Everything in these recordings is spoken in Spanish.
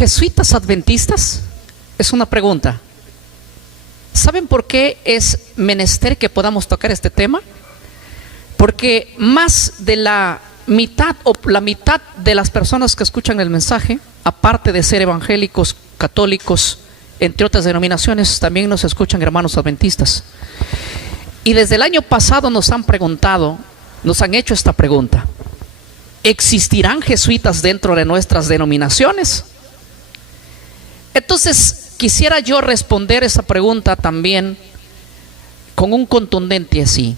jesuitas adventistas? Es una pregunta. ¿Saben por qué es menester que podamos tocar este tema? Porque más de la mitad o la mitad de las personas que escuchan el mensaje, aparte de ser evangélicos, católicos, entre otras denominaciones, también nos escuchan hermanos adventistas. Y desde el año pasado nos han preguntado, nos han hecho esta pregunta: ¿existirán jesuitas dentro de nuestras denominaciones? Entonces quisiera yo responder esa pregunta también con un contundente así.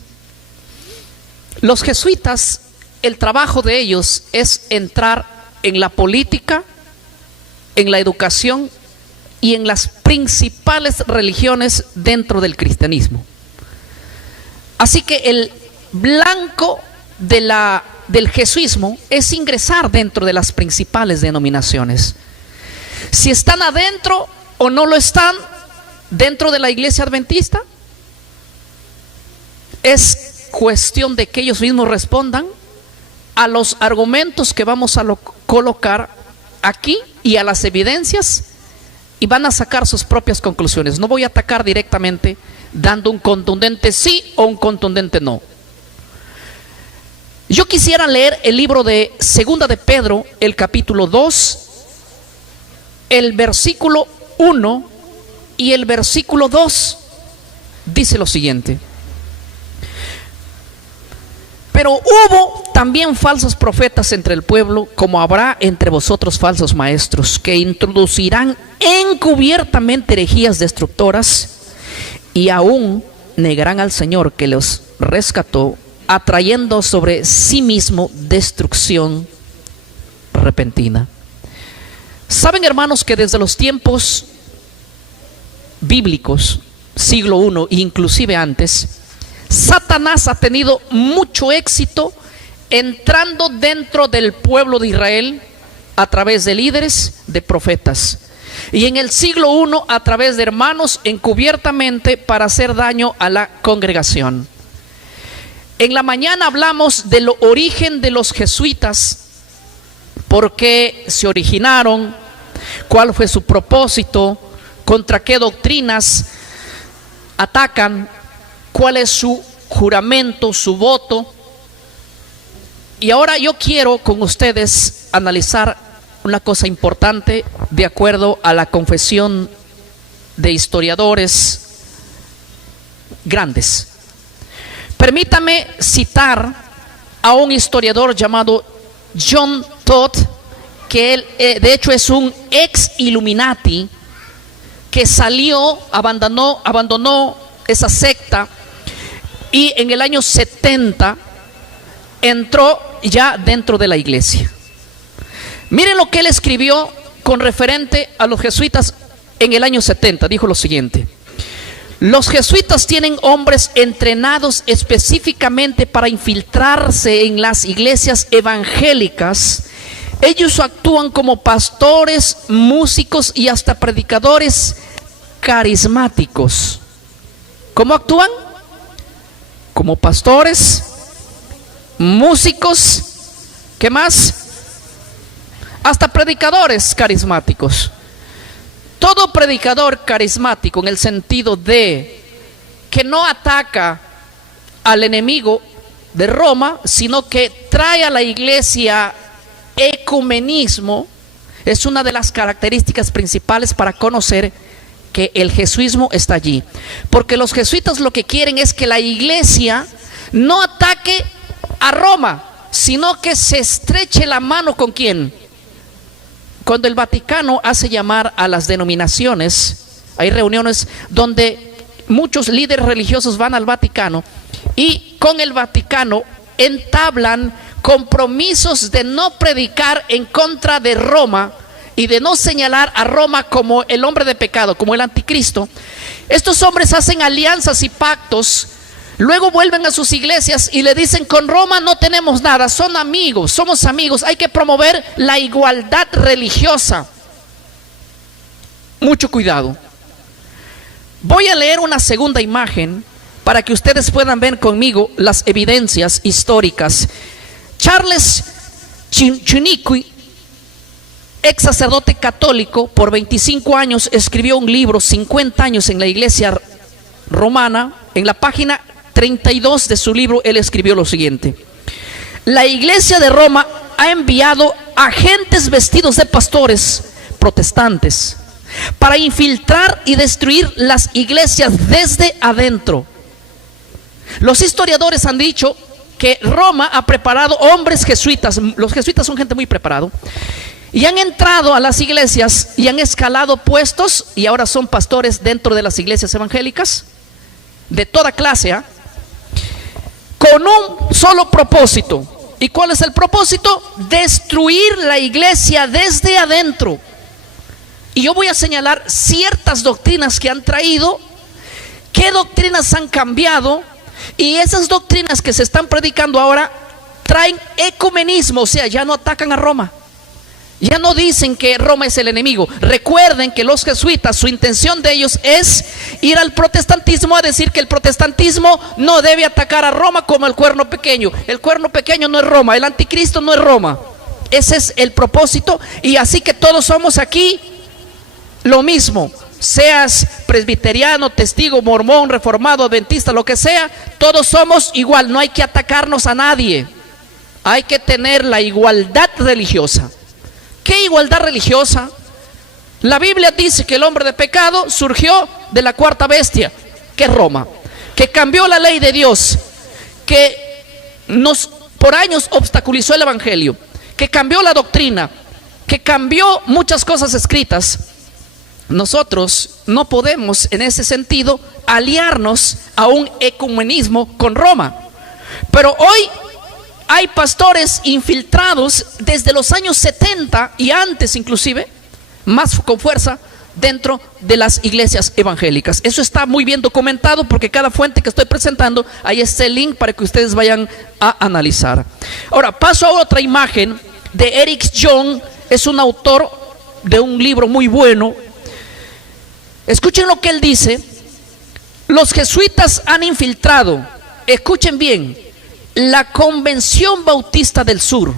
Los jesuitas, el trabajo de ellos es entrar en la política, en la educación y en las principales religiones dentro del cristianismo. Así que el blanco del jesuismo es ingresar dentro de las principales denominaciones. Si están adentro o no lo están dentro de la iglesia adventista, es cuestión de que ellos mismos respondan a los argumentos que vamos a colocar aquí y a las evidencias, y van a sacar sus propias conclusiones. No voy a atacar directamente dando un contundente sí o un contundente no. Yo quisiera leer el libro de Segunda de Pedro, el capítulo 2, el versículo 1 y el versículo 2. Dice lo siguiente: pero hubo también falsos profetas entre el pueblo, como habrá entre vosotros falsos maestros, que introducirán encubiertamente herejías destructoras, y aún negarán al Señor que los rescató, atrayendo sobre sí mismo destrucción repentina. Saben, hermanos, que desde los tiempos bíblicos, siglo I, inclusive antes, Satanás ha tenido mucho éxito entrando dentro del pueblo de Israel a través de líderes, de profetas, y en el siglo I a través de hermanos encubiertamente para hacer daño a la congregación. En la mañana hablamos del origen de los jesuitas, por qué se originaron, cuál fue su propósito, contra qué doctrinas atacan, cuál es su juramento, su voto. Y ahora yo quiero con ustedes analizar una cosa importante de acuerdo a la confesión de historiadores grandes. Permítame citar a un historiador llamado John Todd, que él de hecho es un ex Illuminati que salió, abandonó esa secta, y en el año 70 entró ya dentro de la iglesia. Miren lo que él escribió con referente a los jesuitas en el año 70. Dijo lo siguiente: los jesuitas tienen hombres entrenados específicamente para infiltrarse en las iglesias evangélicas. Ellos actúan como pastores, músicos y hasta predicadores carismáticos. ¿Cómo actúan? Como pastores, músicos, ¿qué más? Hasta predicadores carismáticos. Todo predicador carismático, en el sentido de que no ataca al enemigo de Roma, sino que trae a la iglesia ecumenismo, es una de las características principales para conocer que el jesuismo está allí. Porque los jesuitas lo que quieren es que la iglesia no ataque a Roma, sino que se estreche la mano con ¿quién? Cuando el Vaticano hace llamar a las denominaciones, hay reuniones donde muchos líderes religiosos van al Vaticano y con el Vaticano entablan compromisos de no predicar en contra de Roma y de no señalar a Roma como el hombre de pecado, como el anticristo. Estos hombres hacen alianzas y pactos, luego vuelven a sus iglesias y le dicen: con Roma no tenemos nada, son amigos, somos amigos, hay que promover la igualdad religiosa. Mucho cuidado. Voy a leer una segunda imagen para que ustedes puedan ver conmigo las evidencias históricas. Charles Chiniquy ex sacerdote católico, por 25 años escribió un libro, 50 años en la iglesia romana. En la página 32 de su libro, él escribió lo siguiente: la iglesia de Roma ha enviado agentes vestidos de pastores protestantes para infiltrar y destruir las iglesias desde adentro. Los historiadores han dicho que Roma ha preparado hombres jesuitas. Los jesuitas son gente muy preparada, y han entrado a las iglesias y han escalado puestos, y ahora son pastores dentro de las iglesias evangélicas de toda clase, con un solo propósito. ¿Y cuál es el propósito? Destruir la iglesia desde adentro. Y yo voy a señalar ciertas doctrinas que han traído, qué doctrinas han cambiado, y esas doctrinas que se están predicando ahora traen ecumenismo, o sea, ya no atacan a Roma. Ya no dicen que Roma es el enemigo. Recuerden que los jesuitas, su intención de ellos es ir al protestantismo a decir que el protestantismo no debe atacar a Roma como el cuerno pequeño. El cuerno pequeño no es Roma, el anticristo no es Roma. Ese es el propósito, y así que todos somos aquí lo mismo. Seas presbiteriano, testigo, mormón, reformado, adventista, lo que sea, todos somos igual. No hay que atacarnos a nadie. Hay que tener la igualdad religiosa. ¿Qué igualdad religiosa? La Biblia dice que el hombre de pecado surgió de la cuarta bestia, que es Roma, que cambió la ley de Dios, que por años obstaculizó el evangelio, que cambió la doctrina, que cambió muchas cosas escritas. Nosotros no podemos en ese sentido aliarnos a un ecumenismo con Roma. Pero hoy hay pastores infiltrados desde los años 70 y antes inclusive, más con fuerza, dentro de las iglesias evangélicas. Eso está muy bien documentado, porque cada fuente que estoy presentando, ahí está el link para que ustedes vayan a analizar. Ahora paso a otra imagen de Eric John. Es un autor de un libro muy bueno. Escuchen lo que él dice. Los jesuitas han infiltrado, escuchen bien, la Convención Bautista del Sur,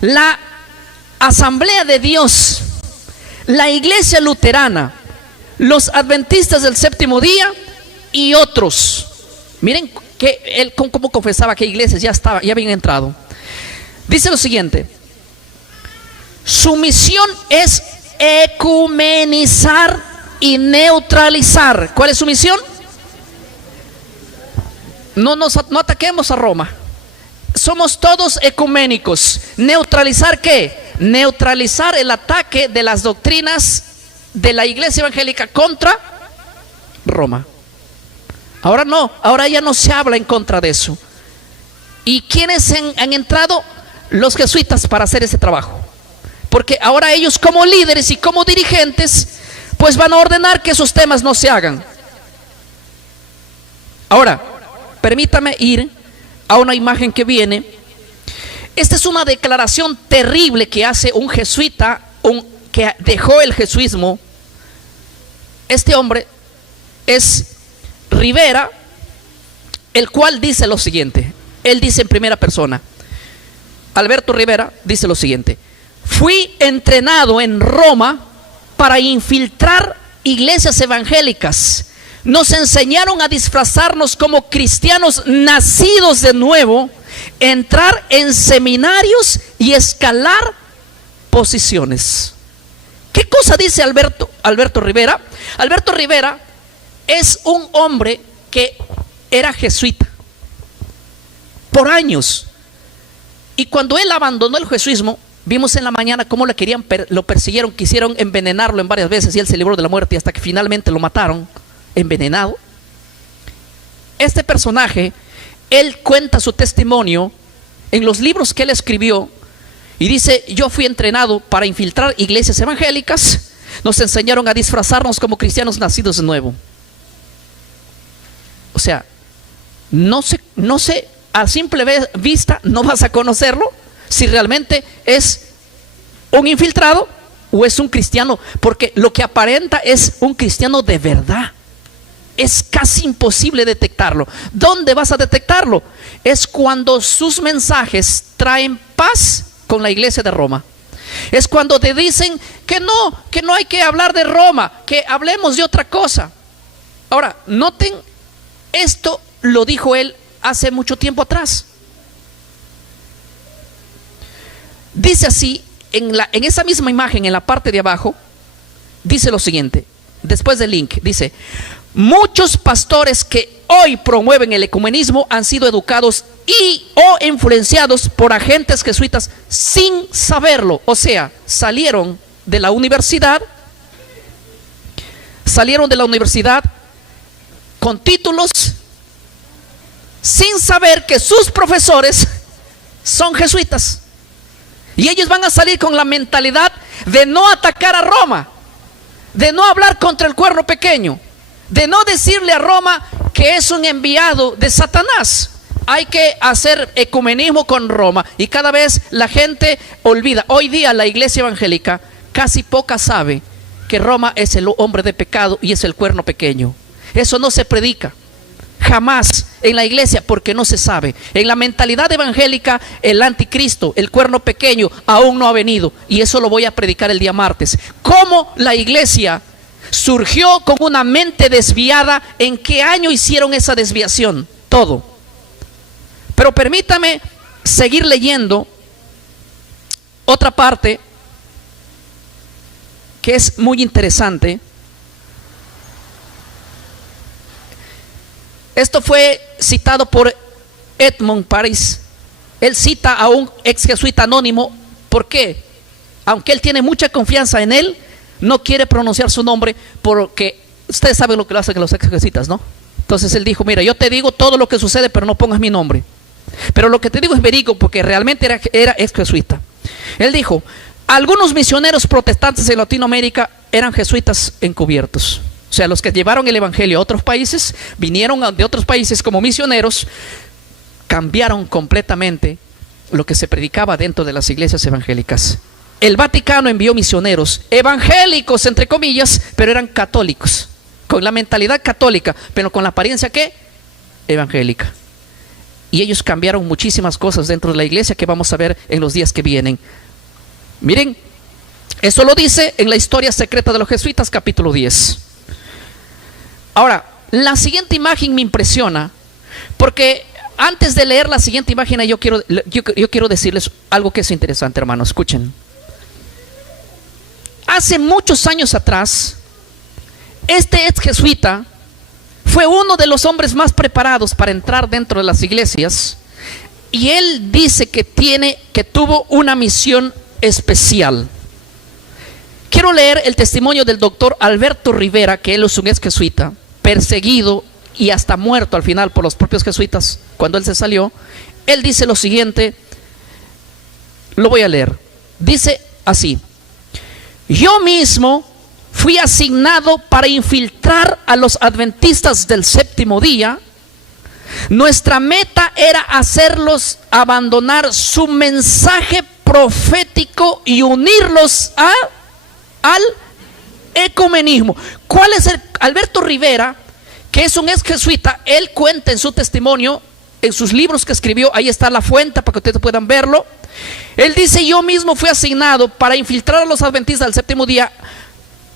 la Asamblea de Dios, la Iglesia Luterana, los Adventistas del Séptimo Día y otros. Miren que él cómo confesaba que iglesias ya habían entrado. Dice lo siguiente: su misión es ecumenizar y neutralizar. ¿Cuál es su misión? No ataquemos a Roma. Somos todos ecuménicos. ¿Neutralizar qué? Neutralizar el ataque de las doctrinas de la iglesia evangélica contra Roma. Ahora no, ahora ya no se habla en contra de eso. ¿Y quiénes han entrado? Los jesuitas, para hacer ese trabajo. Porque ahora ellos, como líderes y como dirigentes, pues van a ordenar que esos temas no se hagan. Ahora, permítame ir a una imagen que viene. Esta es una declaración terrible que hace un jesuita, que dejó el jesuismo. Este hombre es Rivera, el cual dice lo siguiente. Él dice en primera persona, Alberto Rivera dice lo siguiente: fui entrenado en Roma para infiltrar iglesias evangélicas. Nos enseñaron a disfrazarnos como cristianos nacidos de nuevo, entrar en seminarios y escalar posiciones. ¿Qué cosa dice Alberto Rivera? Alberto Rivera es un hombre que era jesuita por años, y cuando él abandonó el jesuismo, vimos en la mañana cómo lo persiguieron, quisieron envenenarlo en varias veces, y él se libró de la muerte hasta que finalmente lo mataron envenenado. Este personaje, él cuenta su testimonio en los libros que él escribió y dice: yo fui entrenado para infiltrar iglesias evangélicas, nos enseñaron a disfrazarnos como cristianos nacidos de nuevo. O sea, no sé, a simple vista no vas a conocerlo si realmente es un infiltrado o es un cristiano, porque lo que aparenta es un cristiano de verdad. Es casi imposible detectarlo. ¿Dónde vas a detectarlo? Es cuando sus mensajes traen paz con la iglesia de Roma. Es cuando te dicen que no hay que hablar de Roma, que hablemos de otra cosa. Ahora, noten, esto lo dijo él hace mucho tiempo atrás. Dice así, en esa misma imagen, en la parte de abajo, dice lo siguiente, después del link, dice: muchos pastores que hoy promueven el ecumenismo han sido educados y o influenciados por agentes jesuitas sin saberlo. O sea, salieron de la universidad con títulos sin saber que sus profesores son jesuitas. Y ellos van a salir con la mentalidad de no atacar a Roma, de no hablar contra el cuerno pequeño, de no decirle a Roma que es un enviado de Satanás. Hay que hacer ecumenismo con Roma, y cada vez la gente olvida. Hoy día la iglesia evangélica casi poca sabe que Roma es el hombre de pecado y es el cuerno pequeño. Eso no se predica jamás en la iglesia porque no se sabe. En la mentalidad evangélica, el anticristo, el cuerno pequeño, aún no ha venido, y eso lo voy a predicar el día martes. Cómo la iglesia surgió con una mente desviada. ¿En qué año hicieron esa desviación? Todo. Pero permítame seguir leyendo otra parte que es muy interesante. Esto fue citado por Edmund Paris. Él cita a un ex jesuita anónimo. ¿Por qué? Aunque él tiene mucha confianza en él, no quiere pronunciar su nombre, porque ustedes saben lo que lo hacen los ex jesuitas, ¿no? Entonces él dijo: mira, yo te digo todo lo que sucede, pero no pongas mi nombre. Pero lo que te digo es verídico, porque realmente era ex jesuita. Él dijo: algunos misioneros protestantes en Latinoamérica eran jesuitas encubiertos. O sea, los que llevaron el evangelio a otros países, vinieron de otros países como misioneros, cambiaron completamente lo que se predicaba dentro de las iglesias evangélicas. El Vaticano envió misioneros evangélicos, entre comillas, pero eran católicos, con la mentalidad católica, pero con la apariencia, ¿qué? Evangélica. Y ellos cambiaron muchísimas cosas dentro de la iglesia que vamos a ver en los días que vienen. Miren, eso lo dice en la historia secreta de los jesuitas, capítulo 10. Ahora, la siguiente imagen me impresiona, porque antes de leer la siguiente imagen, yo quiero decirles algo que es interesante, hermanos. Escuchen. Hace muchos años atrás, este ex jesuita fue uno de los hombres más preparados para entrar dentro de las iglesias, y él dice que tuvo una misión especial. Quiero leer el testimonio del doctor Alberto Rivera, que él es un ex jesuita, perseguido y hasta muerto al final por los propios jesuitas cuando él se salió. Él dice lo siguiente, lo voy a leer. Dice así: yo mismo fui asignado para infiltrar a los adventistas del séptimo día. Nuestra meta era hacerlos abandonar su mensaje profético y unirlos al ecumenismo. ¿Cuál es Alberto Rivera, que es un ex jesuita? Él cuenta en su testimonio, en sus libros que escribió, ahí está la fuente para que ustedes puedan verlo. Él dice: yo mismo fui asignado para infiltrar a los adventistas del séptimo día.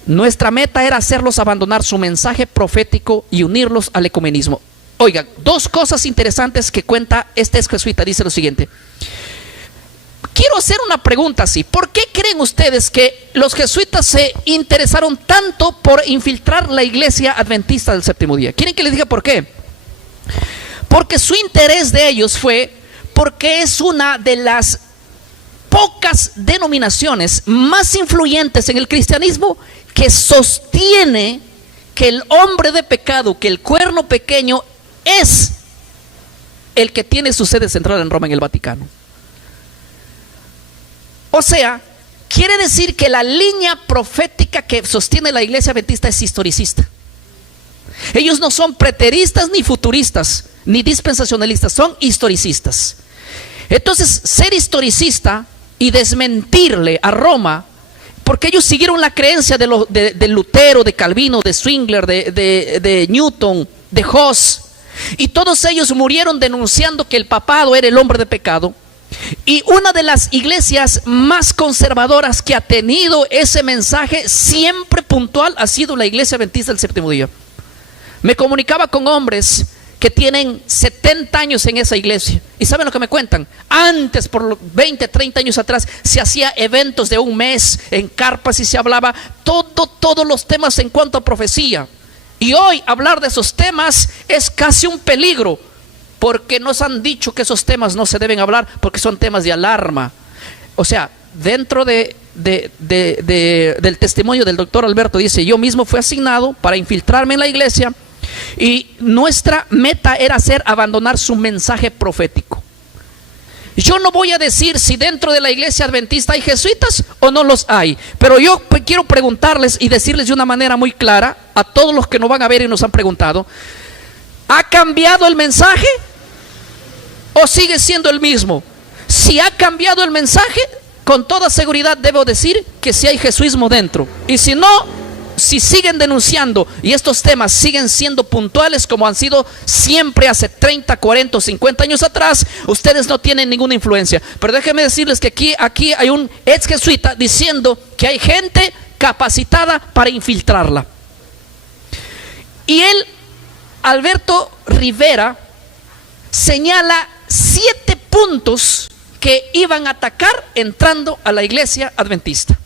Nuestra meta era hacerlos abandonar su mensaje profético y unirlos al ecumenismo. Oiga, dos cosas interesantes que cuenta este ex jesuita. Dice lo siguiente: quiero hacer una pregunta así. ¿Por qué creen ustedes que los jesuitas se interesaron tanto por infiltrar la iglesia adventista del séptimo día? ¿Quieren que les diga por qué? Porque su interés de ellos fue porque es una de las pocas denominaciones más influyentes en el cristianismo que sostiene que el hombre de pecado, que el cuerno pequeño, es el que tiene su sede central en Roma, en el Vaticano. O sea, quiere decir que la línea profética que sostiene la iglesia adventista es historicista. Ellos no son preteristas, ni futuristas, ni dispensacionalistas, son historicistas. Entonces, ser historicista y desmentirle a Roma, porque ellos siguieron la creencia de Lutero, de Calvino, de Zwingler, de Newton, de Hus, y todos ellos murieron denunciando que el papado era el hombre de pecado. Y una de las iglesias más conservadoras que ha tenido ese mensaje siempre puntual ha sido la Iglesia Adventista del Séptimo Día. Me comunicaba con hombres que tienen 70 años en esa iglesia. ¿Y saben lo que me cuentan? Antes, por 20, 30 años atrás, se hacía eventos de un mes en carpas y se hablaba todos los temas en cuanto a profecía. Y hoy hablar de esos temas es casi un peligro, porque nos han dicho que esos temas no se deben hablar porque son temas de alarma. O sea, dentro del testimonio del doctor Alberto dice: yo mismo fui asignado para infiltrarme en la iglesia y nuestra meta era abandonar su mensaje profético. Yo no voy a decir si dentro de la iglesia adventista hay jesuitas o no los hay, pero yo quiero preguntarles y decirles de una manera muy clara a todos los que nos van a ver y nos han preguntado: ¿ha cambiado el mensaje o sigue siendo el mismo? Si ha cambiado el mensaje, con toda seguridad debo decir que sí hay jesuismo dentro. Y si no, si siguen denunciando y estos temas siguen siendo puntuales como han sido siempre hace 30, 40 o 50 años atrás, ustedes no tienen ninguna influencia. Pero déjenme decirles que aquí hay un ex jesuita diciendo que hay gente capacitada para infiltrarla. Y él, Alberto Rivera, señala 7 puntos que iban a atacar entrando a la iglesia adventista.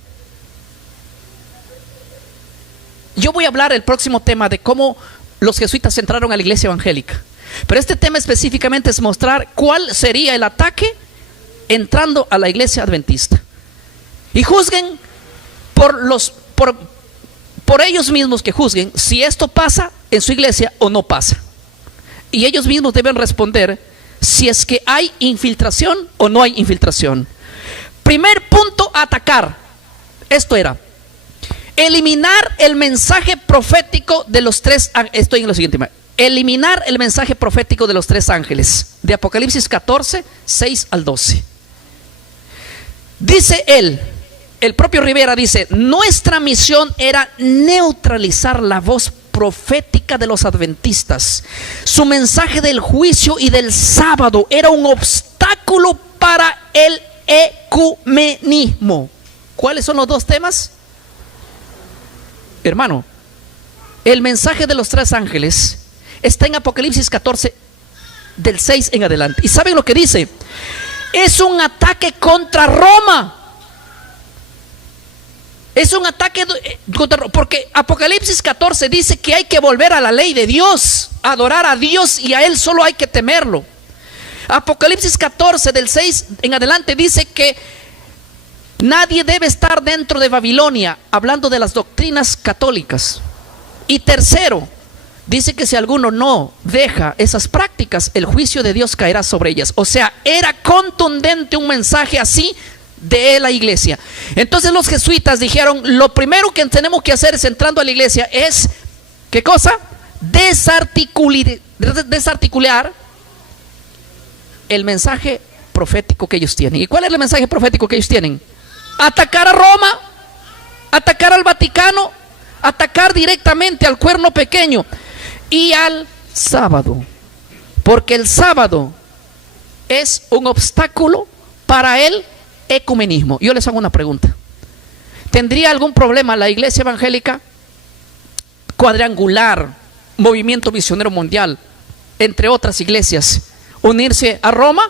Yo voy a hablar el próximo tema de cómo los jesuitas entraron a la iglesia evangélica, pero este tema específicamente es mostrar cuál sería el ataque entrando a la iglesia adventista. Y juzguen por ellos mismos, que juzguen si esto pasa en su iglesia o no pasa. Y ellos mismos deben responder si es que hay infiltración o no hay infiltración. Primer punto a atacar, esto era eliminar el mensaje profético de los tres. Estoy en lo siguiente: eliminar el mensaje profético de los 3 ángeles de Apocalipsis 14, 6 al 12. Dice el propio Rivera dice: nuestra misión era neutralizar la voz profética de los adventistas. Su mensaje del juicio y del sábado era un obstáculo para el ecumenismo. ¿Cuáles son los 2 temas? Hermano, el mensaje de los 3 ángeles está en Apocalipsis 14, del 6 en adelante. ¿Y saben lo que dice? Es un ataque contra Roma. Es un ataque contra Roma, porque Apocalipsis 14 dice que hay que volver a la ley de Dios, adorar a Dios, y a Él solo hay que temerlo. Apocalipsis 14, del 6 en adelante, dice que nadie debe estar dentro de Babilonia, hablando de las doctrinas católicas. Y tercero, dice que si alguno no deja esas prácticas, el juicio de Dios caerá sobre ellas. O sea, era contundente un mensaje así de la iglesia. Entonces los jesuitas dijeron: lo primero que tenemos que hacer es, entrando a la iglesia, es, ¿qué cosa? Desarticular el mensaje profético que ellos tienen. ¿Y cuál es el mensaje profético que ellos tienen? Atacar a Roma, atacar al Vaticano, atacar directamente al cuerno pequeño y al sábado, porque el sábado es un obstáculo para el ecumenismo. Yo les hago una pregunta: ¿tendría algún problema la iglesia evangélica, Cuadrangular, Movimiento Misionero Mundial, entre otras iglesias, unirse a Roma?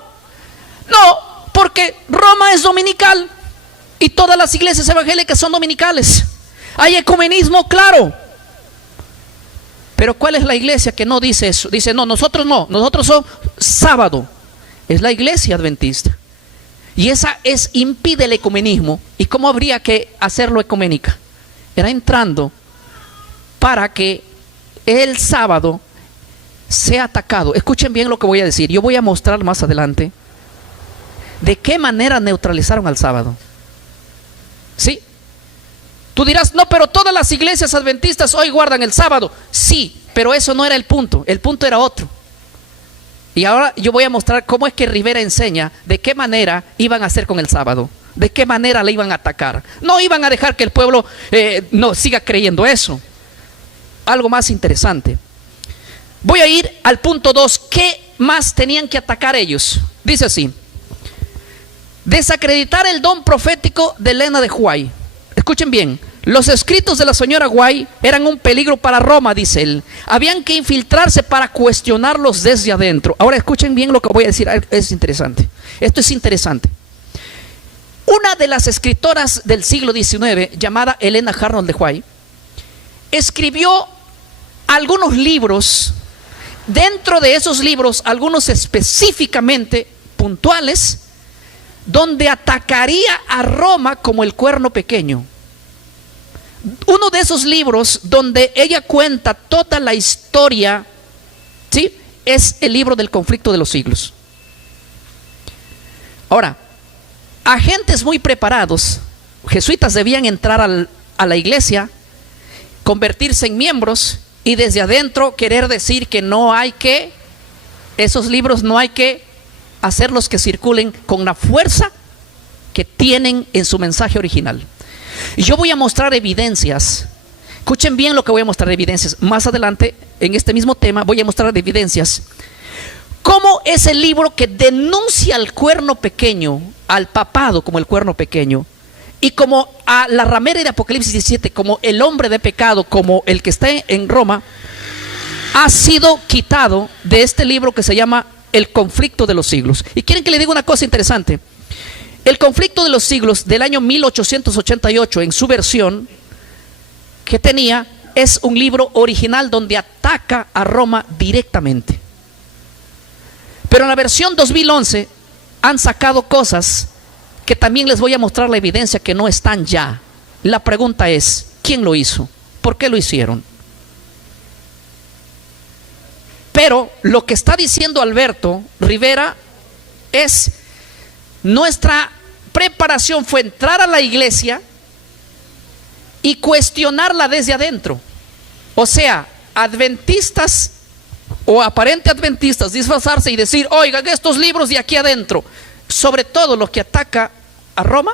No, porque Roma es dominical y todas las iglesias evangélicas son dominicales. Hay ecumenismo, claro. Pero ¿cuál es la iglesia que no dice eso? Dice: no, nosotros somos sábado. Es la iglesia adventista. Y esa impide el ecumenismo. ¿Y cómo habría que hacerlo ecuménica? Era entrando para que el sábado sea atacado. Escuchen bien lo que voy a decir. Yo voy a mostrar más adelante de qué manera neutralizaron al sábado. ¿Sí? Tú dirás: no, pero todas las iglesias adventistas hoy guardan el sábado. Sí, pero eso no era el punto. El punto era otro. Y ahora yo voy a mostrar cómo es que Rivera enseña de qué manera iban a hacer con el sábado, de qué manera le iban a atacar. No iban a dejar que el pueblo no siga creyendo eso. Algo más interesante. Voy a ir al punto 2. ¿Qué más tenían que atacar ellos? Dice así: desacreditar el don profético de Elena de White. Escuchen bien, los escritos de la señora White eran un peligro para Roma, dice él. Habían que infiltrarse para cuestionarlos desde adentro. Ahora escuchen bien lo que voy a decir, es interesante. Esto es interesante. Una de las escritoras del siglo XIX, llamada Helena Arnold de White, escribió algunos libros. Dentro de esos libros, algunos específicamente puntuales, donde atacaría a Roma como el cuerno pequeño. Uno de esos libros donde ella cuenta toda la historia, ¿sí?, es el libro del conflicto de los siglos. Ahora, agentes muy preparados, jesuitas, debían entrar a la iglesia, convertirse en miembros y desde adentro querer decir que no hay que, esos libros no hay que hacerlos que circulen con la fuerza que tienen en su mensaje original. Y yo voy a mostrar evidencias. Escuchen bien lo que voy a mostrar, evidencias. Más adelante, en este mismo tema, voy a mostrar evidencias. ¿Cómo es el libro que denuncia al cuerno pequeño, al papado como el cuerno pequeño, y como a la ramera de Apocalipsis 17, como el hombre de pecado, como el que está en Roma, ha sido quitado de este libro que se llama El conflicto de los siglos? Y quieren que le diga una cosa interesante. El conflicto de los siglos del año 1888, en su versión que tenía, es un libro original donde ataca a Roma directamente. Pero en la versión 2011 han sacado cosas que también les voy a mostrar la evidencia que no están ya. La pregunta es, ¿quién lo hizo? ¿Por qué lo hicieron? Pero lo que está diciendo Alberto Rivera es: nuestra preparación fue entrar a la iglesia y cuestionarla desde adentro. O sea, adventistas o aparente adventistas disfrazarse y decir: oigan, estos libros de aquí adentro, sobre todo lo que ataca a Roma,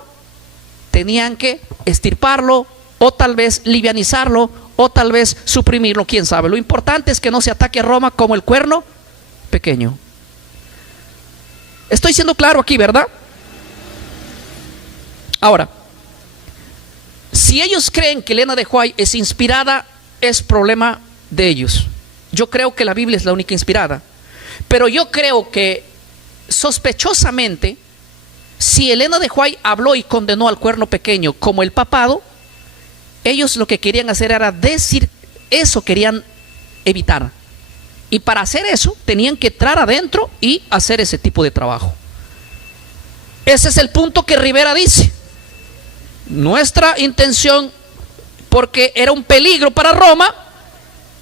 tenían que extirparlo, o tal vez livianizarlo, o tal vez suprimirlo, quién sabe. Lo importante es que no se ataque a Roma como el cuerno pequeño. Estoy siendo claro aquí, ¿verdad? Ahora, si ellos creen que Elena de White es inspirada, es problema de ellos. Yo creo que la Biblia es la única inspirada, pero yo creo que sospechosamente, si Elena de White habló y condenó al cuerno pequeño como el papado, ellos lo que querían hacer era decir eso, querían evitar. Y para hacer eso tenían que entrar adentro y hacer ese tipo de trabajo. Ese es el punto que Rivera dice. Nuestra intención, porque era un peligro para Roma.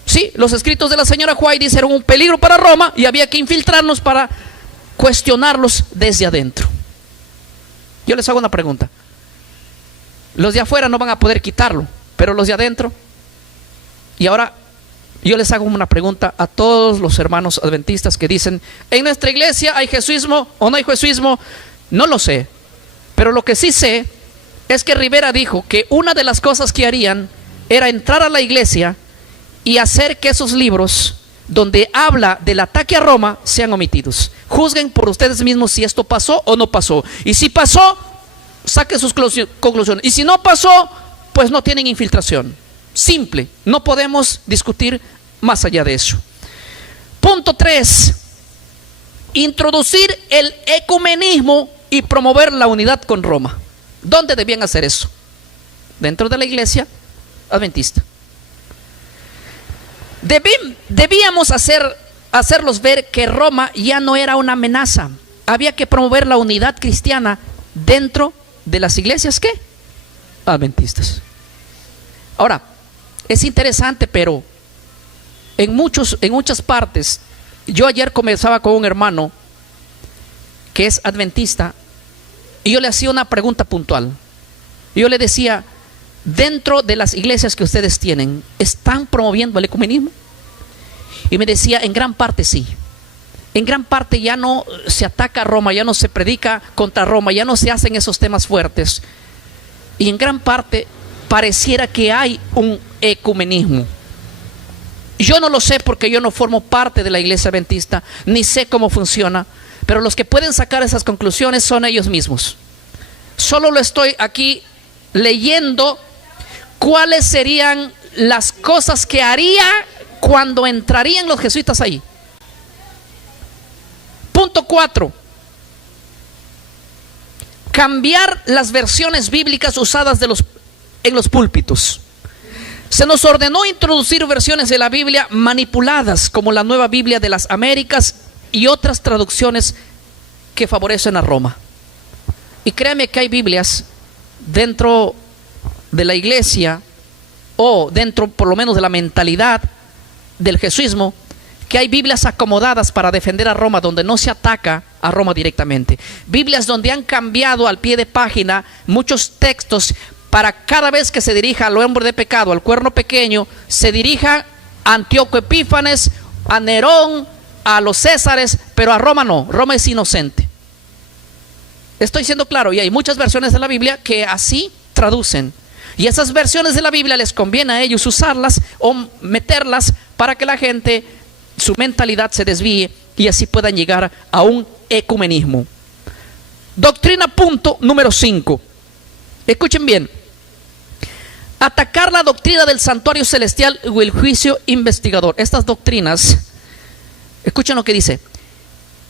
Sí, los escritos de la señora White dicen: era un peligro para Roma y había que infiltrarnos para cuestionarlos desde adentro. Yo les hago una pregunta. Los de afuera no van a poder quitarlo, pero los de adentro. Y ahora yo les hago una pregunta a todos los hermanos adventistas que dicen: en nuestra iglesia hay jesuismo o no hay jesuismo. No lo sé, pero lo que sí sé es que Rivera dijo que una de las cosas que harían era entrar a la iglesia y hacer que esos libros donde habla del ataque a Roma sean omitidos. Juzguen por ustedes mismos si esto pasó o no pasó. Y si pasó, saquen sus conclusiones. Y si no pasó, pues no tienen infiltración. Simple, no podemos discutir más allá de eso. Punto 3. Introducir el ecumenismo y promover la unidad con Roma. ¿Dónde debían hacer eso? Dentro de la iglesia adventista. Debíamos hacerlos ver que Roma ya no era una amenaza. Había que promover la unidad cristiana dentro de las iglesias, ¿qué? Adventistas. Ahora, es interesante, pero en muchas partes, yo ayer conversaba con un hermano que es adventista y yo le hacía una pregunta puntual. Yo le decía: dentro de las iglesias que ustedes tienen, ¿están promoviendo el ecumenismo? Y me decía: en gran parte sí. En gran parte ya no se ataca a Roma, ya no se predica contra Roma, ya no se hacen esos temas fuertes. Y en gran parte pareciera que hay un ecumenismo. Yo no lo sé porque yo no formo parte de la iglesia adventista, ni sé cómo funciona, pero los que pueden sacar esas conclusiones son ellos mismos. Solo lo estoy aquí leyendo cuáles serían las cosas que haría cuando entrarían los jesuitas ahí. Punto 4. Cambiar las versiones bíblicas usadas en los púlpitos. Se nos ordenó introducir versiones de la Biblia manipuladas, como la Nueva Biblia de las Américas y otras traducciones que favorecen a Roma. Y créeme que hay Biblias dentro de la iglesia, o dentro por lo menos de la mentalidad del jesuismo, que hay Biblias acomodadas para defender a Roma, donde no se ataca a Roma directamente. Biblias donde han cambiado al pie de página muchos textos para cada vez que se dirija al hombre de pecado, al cuerno pequeño, se dirija a Antíoco Epífanes, a Nerón, a los Césares, pero a Roma no. Roma es inocente. Estoy siendo claro, y hay muchas versiones de la Biblia que así traducen. Y esas versiones de la Biblia les conviene a ellos usarlas o meterlas para que la gente, su mentalidad se desvíe y así puedan llegar a un ecumenismo. Doctrina punto número 5. Escuchen bien. Atacar la doctrina del santuario celestial o el juicio investigador. Estas doctrinas, escuchen lo que dice.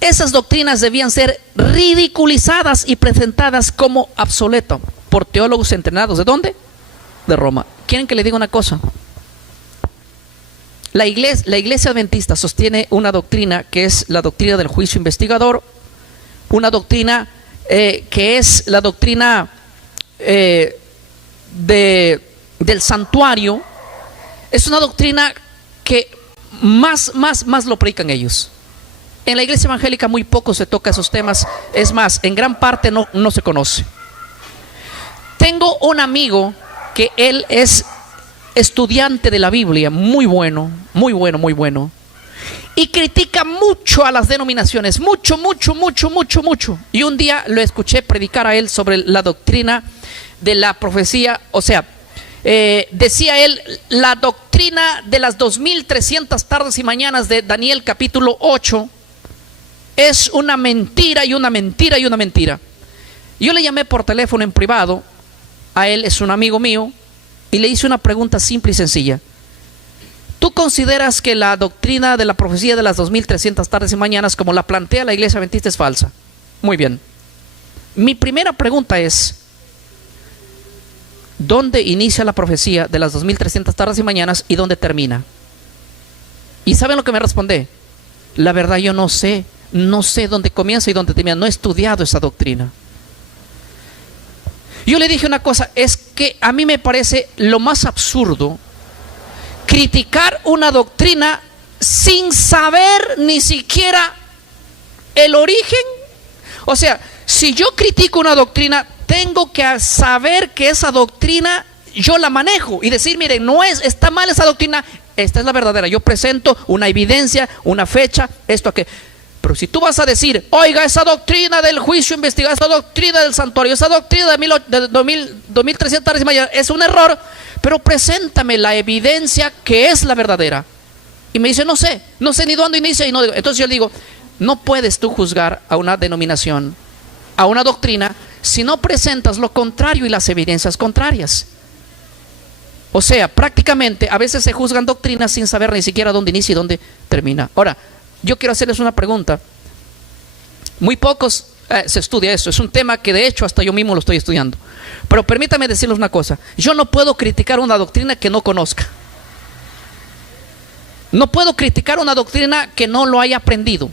Esas doctrinas debían ser ridiculizadas y presentadas como obsoletas por teólogos entrenados. ¿De dónde? De Roma. ¿Quieren que le diga una cosa? La iglesia adventista sostiene una doctrina que es la doctrina del juicio investigador, una doctrina que es la doctrina del santuario. Es una doctrina que más lo predican ellos. En la iglesia evangélica muy poco se toca esos temas, es más, en gran parte no se conoce. Tengo un amigo que él es estudiante de la Biblia, muy bueno, y critica mucho a las denominaciones, mucho. Y un día lo escuché predicar a él sobre la doctrina de la profecía, o sea, decía él, la doctrina de las 2300 tardes y mañanas de Daniel capítulo 8 es una mentira y una mentira y una mentira. Yo le llamé por teléfono en privado, a él es un amigo mío, y le hice una pregunta simple y sencilla. ¿Tú consideras que la doctrina de la profecía de las 2300 tardes y mañanas, como la plantea la iglesia adventista, es falsa? Muy bien. Mi primera pregunta es, ¿dónde inicia la profecía de las 2300 tardes y mañanas y dónde termina? ¿Y saben lo que me responde? La verdad yo no sé dónde comienza y dónde termina, no he estudiado esa doctrina. Yo le dije una cosa, es que a mí me parece lo más absurdo criticar una doctrina sin saber ni siquiera el origen. O sea, si yo critico una doctrina, tengo que saber que esa doctrina yo la manejo y decir, miren, está mal esa doctrina, esta es la verdadera. Yo presento una evidencia, una fecha, esto, aquello. Pero si tú vas a decir, oiga, esa doctrina del juicio investigado, esa doctrina del santuario, esa doctrina de 2300 tardes y mañanas es un error, pero preséntame la evidencia que es la verdadera. Y me dice, no sé ni dónde inicia y no digo. Entonces yo le digo, no puedes tú juzgar a una denominación, a una doctrina, si no presentas lo contrario y las evidencias contrarias. O sea, prácticamente a veces se juzgan doctrinas sin saber ni siquiera dónde inicia y dónde termina. Ahora, yo quiero hacerles una pregunta. Muy pocos se estudia eso. Es un tema que de hecho hasta yo mismo lo estoy estudiando. Pero permítame decirles una cosa. Yo no puedo criticar una doctrina que no conozca. No puedo criticar una doctrina que no lo haya aprendido.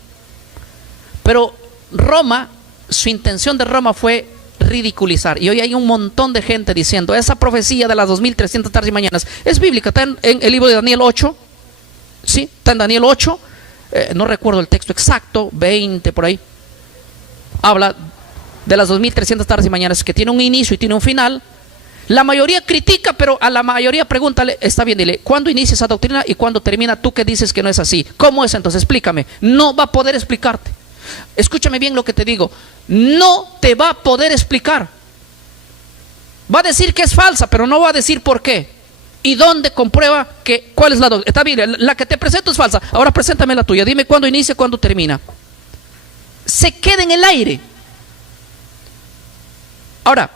Pero Roma, su intención de Roma fue ridiculizar. Y hoy hay un montón de gente diciendo, esa profecía de las 2300 tardes y mañanas es bíblica. Está en el libro de Daniel 8. ¿Sí? Está en Daniel 8. No recuerdo el texto exacto, 20 por ahí. Habla de las 2300 tardes y mañanas, que tiene un inicio y tiene un final. La mayoría critica, pero a la mayoría pregúntale, está bien, dile, ¿cuándo inicia esa doctrina y cuándo termina? Tú que dices que no es así, ¿cómo es entonces? Explícame. No va a poder explicarte. Escúchame bien lo que te digo, no te va a poder explicar. Va a decir que es falsa, pero no va a decir por qué. ¿Y dónde comprueba que cuál es la doctrina? Está bien, la que te presento es falsa. Ahora preséntame la tuya. Dime cuándo inicia, cuándo termina. Se queda en el aire. Ahora,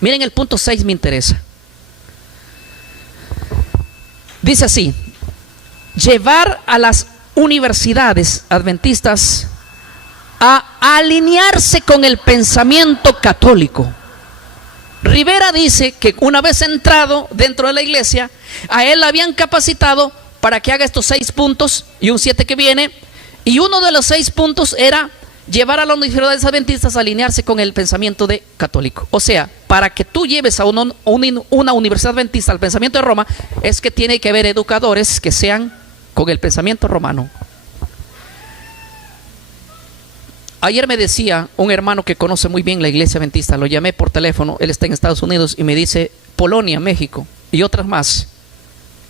miren el punto 6, me interesa. Dice así: llevar a las universidades adventistas a alinearse con el pensamiento católico. Rivera dice que una vez entrado dentro de la iglesia, a él la habían capacitado para que haga estos 6 puntos y un 7 que viene, y uno de los 6 puntos era llevar a las universidades adventistas a alinearse con el pensamiento católico. O sea, para que tú lleves a una universidad adventista al pensamiento de Roma, es que tiene que haber educadores que sean con el pensamiento romano. Ayer me decía un hermano que conoce muy bien la iglesia adventista, lo llamé por teléfono, él está en Estados Unidos, y me dice: Polonia, México y otras más,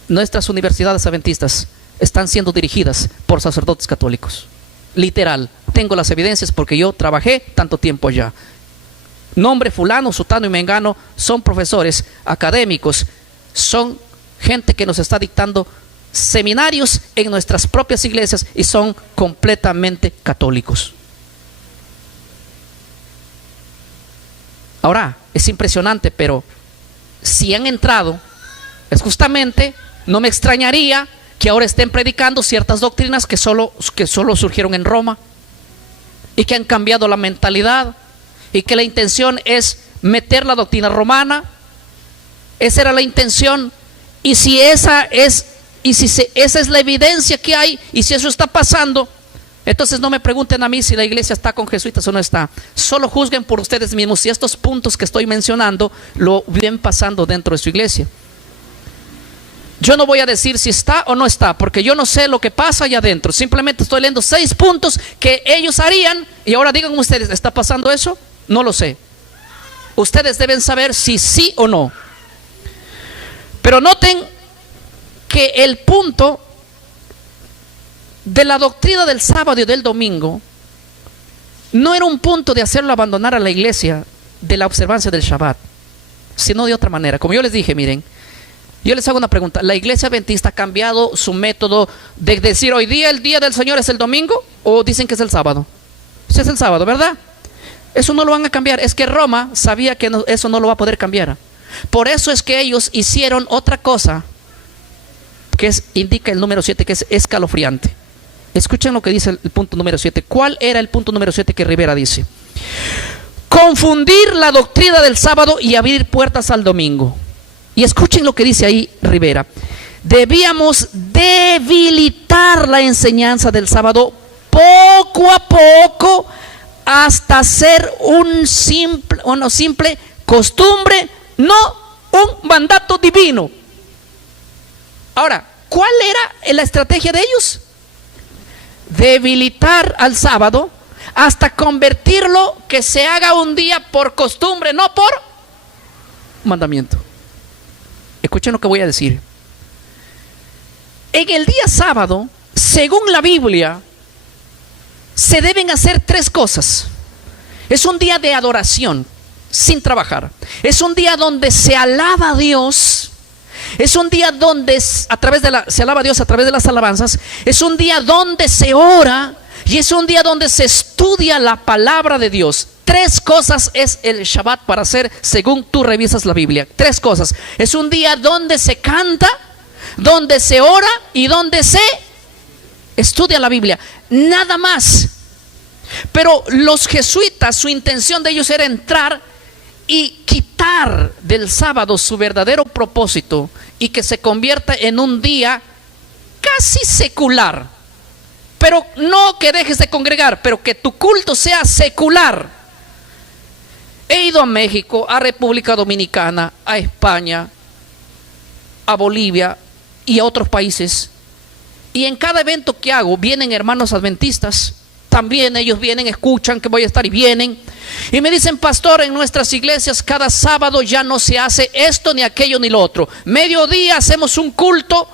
nuestras universidades adventistas están siendo dirigidas por sacerdotes católicos. Literal, tengo las evidencias porque yo trabajé tanto tiempo allá. Nombre fulano, sutano y mengano son profesores académicos, son gente que nos está dictando seminarios en nuestras propias iglesias y son completamente católicos. Ahora, es impresionante, pero si han entrado, es justamente, no me extrañaría que ahora estén predicando ciertas doctrinas que solo surgieron en Roma y que han cambiado la mentalidad, y que la intención es meter la doctrina romana. Esa era la intención. Y si esa es la evidencia que hay, y si eso está pasando, entonces no me pregunten a mí si la iglesia está con jesuitas o no está. Solo juzguen por ustedes mismos si estos puntos que estoy mencionando lo ven pasando dentro de su iglesia. Yo no voy a decir si está o no está, porque yo no sé lo que pasa allá adentro. Simplemente estoy leyendo 6 puntos que ellos harían, y ahora digan ustedes, ¿está pasando eso? No lo sé. Ustedes deben saber si sí o no. Pero noten que el punto de la doctrina del sábado y del domingo no era un punto de hacerlo abandonar a la iglesia de la observancia del Shabbat, sino de otra manera. Como yo les dije, miren, yo les hago una pregunta: ¿la iglesia adventista ha cambiado su método de decir hoy día el día del Señor es el domingo, o dicen que es el sábado? Ese es el sábado, ¿verdad? Eso no lo van a cambiar. Es que Roma sabía que eso no lo va a poder cambiar. Por eso es que ellos hicieron otra cosa que indica el número 7, que es escalofriante. Escuchen lo que dice el punto número 7. ¿Cuál era el punto número 7 que Rivera dice? Confundir la doctrina del sábado y abrir puertas al domingo. Y escuchen lo que dice ahí Rivera: debíamos debilitar la enseñanza del sábado poco a poco hasta ser una simple costumbre, no un mandato divino. Ahora, ¿cuál era la estrategia de ellos? Debilitar al sábado hasta convertirlo que se haga un día por costumbre, no por mandamiento. Escuchen lo que voy a decir. En el día sábado, según la Biblia, se deben hacer 3 cosas. Es un día de adoración sin trabajar. Es un día donde se alaba a Dios. Es un día donde se alaba a Dios a través de las alabanzas. Es un día donde se ora, y es un día donde se estudia la palabra de Dios. 3 cosas es el Shabbat para hacer según tú revisas la Biblia. 3 cosas. Es un día donde se canta, donde se ora y donde se estudia la Biblia. Nada más. Pero los jesuitas, su intención de ellos era entrar y quitar del sábado su verdadero propósito, y que se convierta en un día casi secular. Pero no que dejes de congregar, pero que tu culto sea secular. He ido a México, a República Dominicana, a España, a Bolivia y a otros países, y en cada evento que hago vienen hermanos adventistas. También ellos vienen, escuchan que voy a estar y vienen y me dicen: pastor, en nuestras iglesias cada sábado ya no se hace esto, ni aquello, ni lo otro. Mediodía hacemos un culto,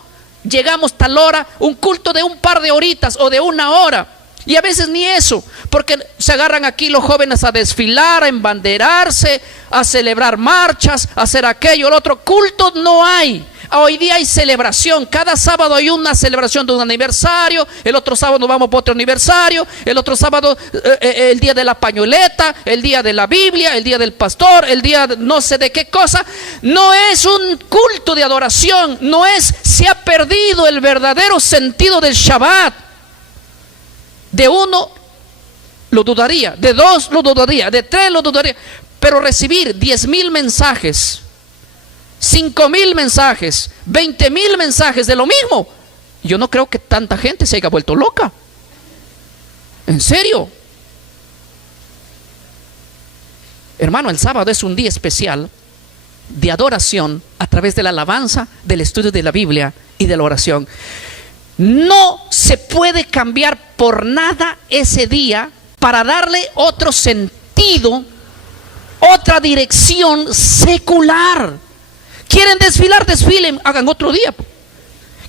llegamos tal hora, un culto de un par de horitas o de 1 hora. Y a veces ni eso, porque se agarran aquí los jóvenes a desfilar, a embanderarse, a celebrar marchas, a hacer aquello, el otro. Culto no hay. Hoy día hay celebración, cada sábado hay una celebración de un aniversario, el otro sábado nos vamos por otro aniversario, el otro sábado el día de la pañoleta, el día de la Biblia, el día del pastor, el día de no sé de qué cosa. No es un culto de adoración, se ha perdido el verdadero sentido del Shabbat. De uno lo dudaría, de dos lo dudaría, de tres lo dudaría, pero recibir 10,000 mensajes, 5,000 mensajes, 20,000 mensajes de lo mismo, yo no creo que tanta gente se haya vuelto loca. En serio, hermano, el sábado es un día especial de adoración a través de la alabanza, del estudio de la Biblia y de la oración. No se puede cambiar por nada ese día para darle otro sentido, otra dirección secular. Quieren desfilar, desfilen, hagan otro día.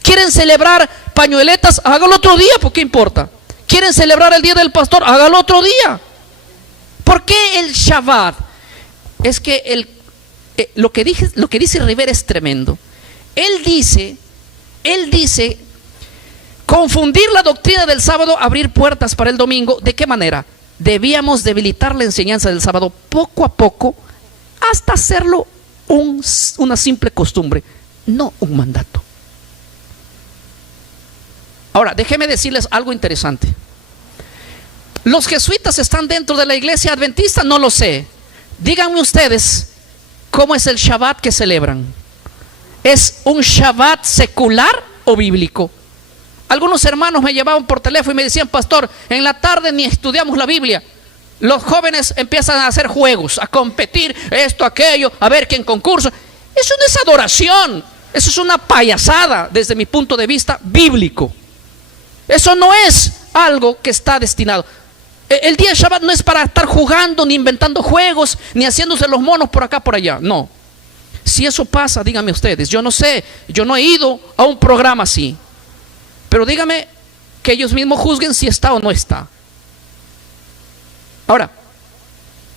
Quieren celebrar pañueletas, háganlo otro día, ¿por qué importa? Quieren celebrar el día del pastor, háganlo otro día. ¿Por qué el Shabbat? Es que lo que dice Rivera es tremendo. Él dice, confundir la doctrina del sábado, abrir puertas para el domingo. ¿De qué manera? Debíamos debilitar la enseñanza del sábado poco a poco hasta hacerlo una simple costumbre, no un mandato. Ahora, déjenme decirles algo interesante. ¿Los jesuitas están dentro de la iglesia adventista? No lo sé. Díganme ustedes, ¿cómo es el Shabbat que celebran? ¿Es un Shabbat secular o bíblico? Algunos hermanos me llevaban por teléfono y me decían: pastor, en la tarde ni estudiamos la Biblia. Los jóvenes empiezan a hacer juegos, a competir, esto, aquello, a ver quién concurso. Eso no es adoración, eso es una payasada desde mi punto de vista bíblico. Eso no es algo que está destinado. El día de Shabbat no es para estar jugando, ni inventando juegos, ni haciéndose los monos por acá, por allá. No. Si eso pasa, díganme ustedes. Yo no sé, yo no he ido a un programa así. Pero díganme que ellos mismos juzguen si está o no está. Ahora,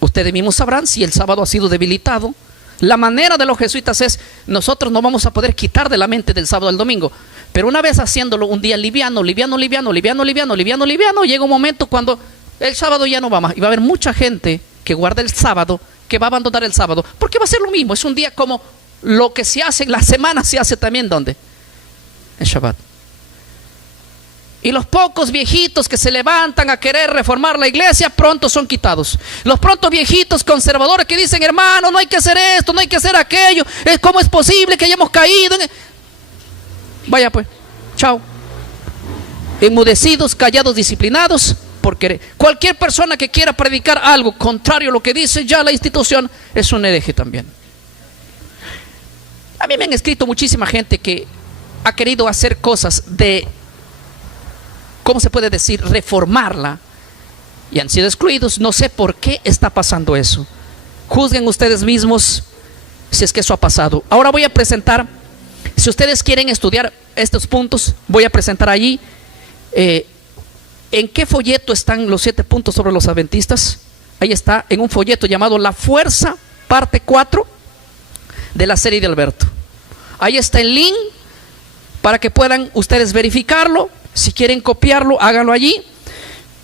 ustedes mismos sabrán si el sábado ha sido debilitado. La manera de los jesuitas es: nosotros no vamos a poder quitar de la mente del sábado al domingo, pero una vez haciéndolo un día liviano, llega un momento cuando el sábado ya no va más, y va a haber mucha gente que guarda el sábado, que va a abandonar el sábado, porque va a ser lo mismo. Es un día como lo que se hace en la semana, se hace también ¿dónde? En Shabbat. Y los pocos viejitos que se levantan a querer reformar la iglesia pronto son quitados. Los pronto viejitos conservadores que dicen: hermano, no hay que hacer esto, no hay que hacer aquello, ¿cómo es posible que hayamos caído? Vaya pues, chao. Enmudecidos, callados, disciplinados por querer. Cualquier persona que quiera predicar algo contrario a lo que dice ya la institución es un hereje también. A mí me han escrito muchísima gente que ha querido hacer cosas de, ¿cómo se puede decir?, reformarla, y han sido excluidos. No sé por qué está pasando eso. Juzguen ustedes mismos si es que eso ha pasado. Ahora voy a presentar, si ustedes quieren estudiar estos puntos, voy a presentar allí en qué folleto están los 7 puntos sobre los adventistas. Ahí está, en un folleto llamado La Fuerza, parte 4 de la serie de Alberto. Ahí está el link para que puedan ustedes verificarlo. Si quieren copiarlo, háganlo allí.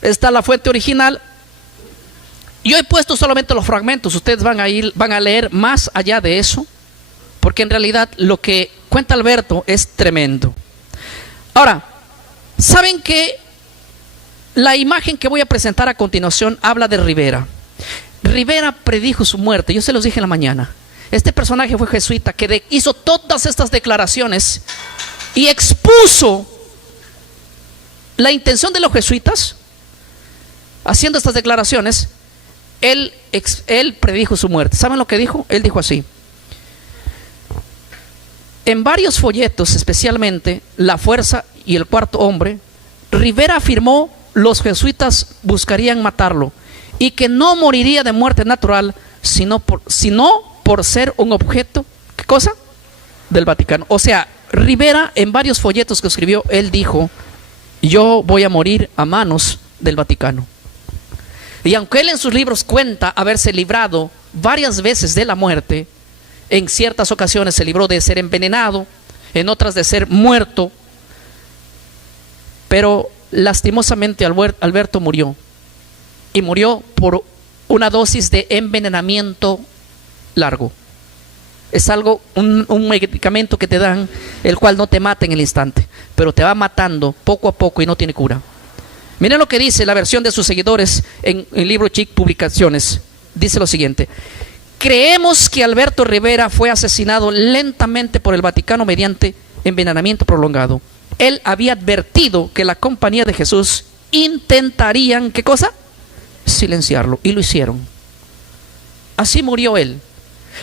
Está la fuente original. Yo he puesto solamente los fragmentos. Ustedes van a leer más allá de eso, porque en realidad lo que cuenta Alberto es tremendo. Ahora, ¿saben que la imagen que voy a presentar a continuación habla de Rivera? Rivera predijo su muerte. Yo se los dije en la mañana. Este personaje fue jesuita que hizo todas estas declaraciones y expuso la intención de los jesuitas. Haciendo estas declaraciones, él predijo su muerte. ¿Saben lo que dijo? Él dijo así: en varios folletos, especialmente La Fuerza y El Cuarto Hombre, Rivera afirmó los jesuitas buscarían matarlo y que no moriría de muerte natural, sino por ser un objeto, ¿qué cosa? Del Vaticano. O sea, Rivera en varios folletos que escribió, él dijo: yo voy a morir a manos del Vaticano. Y aunque él en sus libros cuenta haberse librado varias veces de la muerte, en ciertas ocasiones se libró de ser envenenado, en otras de ser muerto, pero lastimosamente Alberto murió, y murió por una dosis de envenenamiento largo. Es algo, un medicamento que te dan, el cual no te mata en el instante, pero te va matando poco a poco y no tiene cura. Miren lo que dice la versión de sus seguidores en el libro Chic Publicaciones. Dice lo siguiente: creemos que Alberto Rivera fue asesinado lentamente por el Vaticano mediante envenenamiento prolongado. Él había advertido que la Compañía de Jesús intentarían, ¿qué cosa? Silenciarlo, y lo hicieron. Así murió él,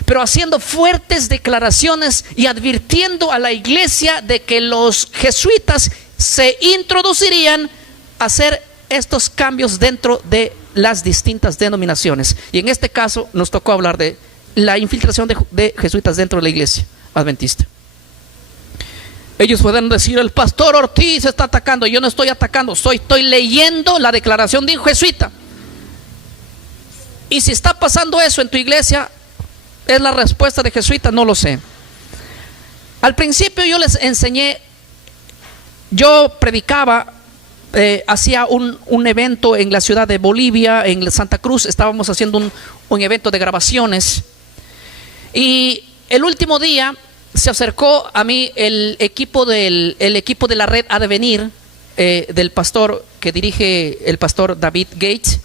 pero haciendo fuertes declaraciones y advirtiendo a la iglesia de que los jesuitas se introducirían a hacer estos cambios dentro de las distintas denominaciones. Y en este caso nos tocó hablar de la infiltración de jesuitas dentro de la iglesia adventista. Ellos pueden decir: el pastor Ortiz está atacando. Yo no estoy atacando, estoy leyendo la declaración de un jesuita. Y si está pasando eso en tu iglesia, ¿es la respuesta de jesuita? No lo sé. Al principio yo les enseñé, yo predicaba, hacía un evento en la ciudad de Bolivia, en Santa Cruz. Estábamos haciendo un evento de grabaciones, y el último día se acercó a mí el equipo de la red Advenir, del pastor que dirige el pastor David Gates,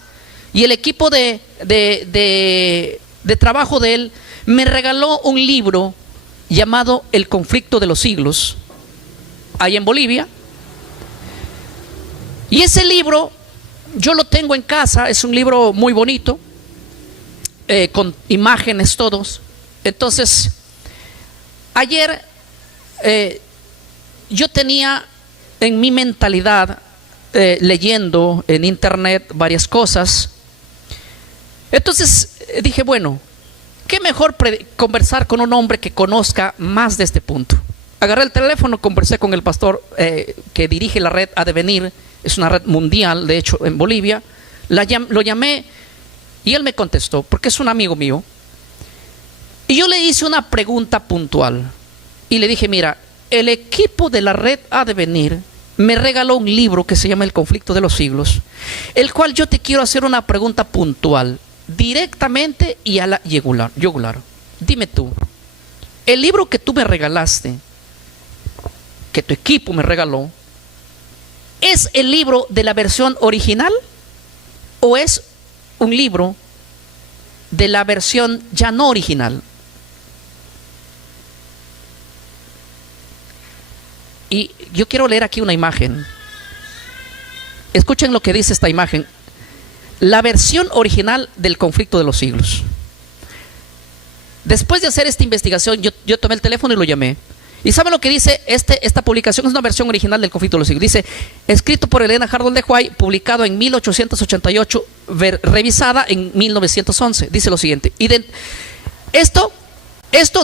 y el equipo de trabajo de él me regaló un libro llamado El conflicto de los siglos, ahí en Bolivia. Y ese libro yo lo tengo en casa. Es un libro muy bonito, con imágenes todos. Entonces, ayer yo tenía en mi mentalidad, leyendo en internet varias cosas. Entonces dije, bueno, qué mejor conversar con un hombre que conozca más de este punto. Agarré el teléfono, conversé con el pastor que dirige la red Advenir. Es una red mundial, de hecho, en Bolivia. Lo llamé y él me contestó, porque es un amigo mío. Y yo le hice una pregunta puntual y le dije: mira, el equipo de la red Advenir me regaló un libro que se llama El conflicto de los siglos, el cual yo te quiero hacer una pregunta puntual, directamente y a la yugular. Dime tú, el libro que tú me regalaste, que tu equipo me regaló, ¿es el libro de la versión original o es un libro de la versión ya no original? Y yo quiero leer aquí una imagen. Escuchen lo que dice esta imagen: la versión original del conflicto de los siglos. Después de hacer esta investigación, yo tomé el teléfono y lo llamé. ¿Y sabe lo que dice? Esta publicación es una versión original del conflicto de los siglos. Dice: escrito por Elena Hardol de Huay, publicado en 1888, revisada en 1911. Dice lo siguiente: esto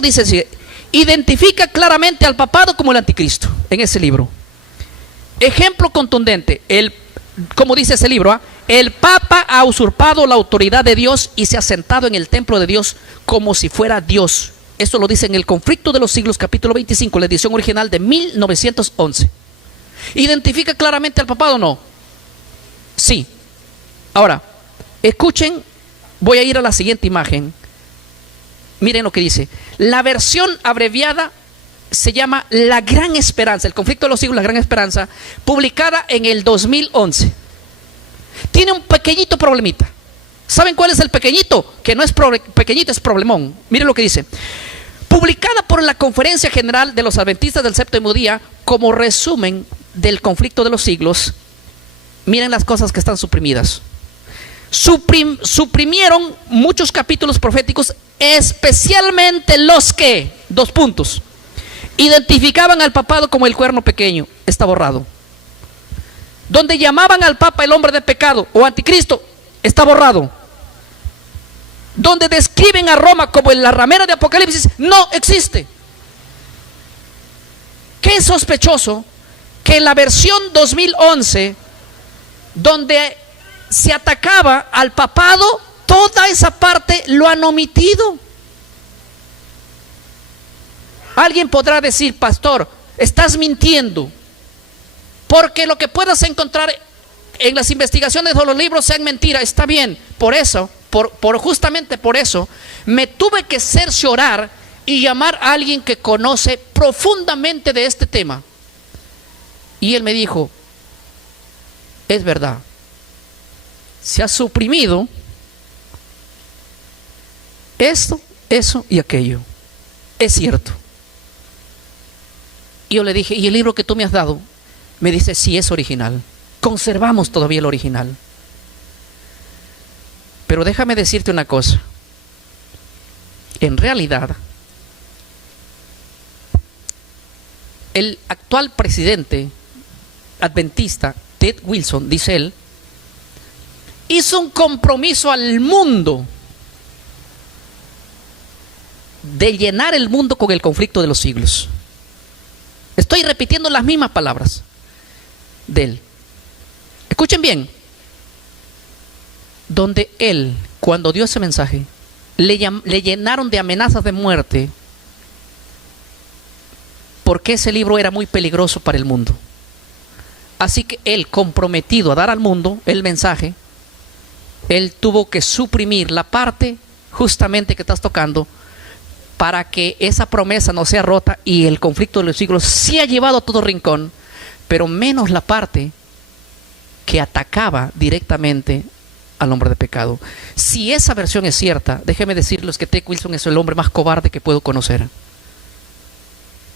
dice, identifica claramente al papado como el anticristo en ese libro. Ejemplo contundente, como dice ese libro, el Papa ha usurpado la autoridad de Dios y se ha sentado en el templo de Dios como si fuera Dios. Esto lo dice en El conflicto de los siglos, capítulo 25, la edición original de 1911. ¿Identifica claramente al papado o no? Sí. Ahora, escuchen, voy a ir a la siguiente imagen. Miren lo que dice. La versión abreviada se llama La Gran Esperanza, El conflicto de los siglos, La Gran Esperanza, publicada en el 2011. Tiene un pequeñito problemita. ¿Saben cuál es el pequeñito? Que no es pequeñito, es problemón. Miren lo que dice: publicada por la Conferencia General de los Adventistas del Séptimo Día como resumen del conflicto de los siglos. Miren las cosas que están suprimidas. Suprimieron muchos capítulos proféticos, especialmente los que, identificaban al papado como el cuerno pequeño. Está borrado. Donde llamaban al papa el hombre de pecado o anticristo, está borrado. Donde describen a Roma como en la ramera de Apocalipsis, no existe. Qué sospechoso que en la versión 2011, donde se atacaba al papado, toda esa parte lo han omitido. Alguien podrá decir, pastor, estás mintiendo, porque lo que puedas encontrar en las investigaciones de los libros sean mentiras. Está bien, por eso, justamente por eso, me tuve que cerciorar y llamar a alguien que conoce profundamente de este tema. Y él me dijo, es verdad, se ha suprimido esto, eso y aquello. Es cierto. Y yo le dije, ¿y el libro que tú me has dado? Me dice, sí, es original. Conservamos todavía el original. Pero déjame decirte una cosa. En realidad, el actual presidente adventista, Ted Wilson, dice él, hizo un compromiso al mundo de llenar el mundo con el conflicto de los siglos. Estoy repitiendo las mismas palabras de él. Escuchen bien. Donde él, cuando dio ese mensaje, le llenaron de amenazas de muerte, porque ese libro era muy peligroso para el mundo. Así que él, comprometido a dar al mundo el mensaje, él tuvo que suprimir la parte justamente que estás tocando, para que esa promesa no sea rota y el conflicto de los siglos sí ha llevado a todo rincón, pero menos la parte que atacaba directamente al hombre de pecado. Si esa versión es cierta, déjenme decirles que Ted Wilson es el hombre más cobarde que puedo conocer.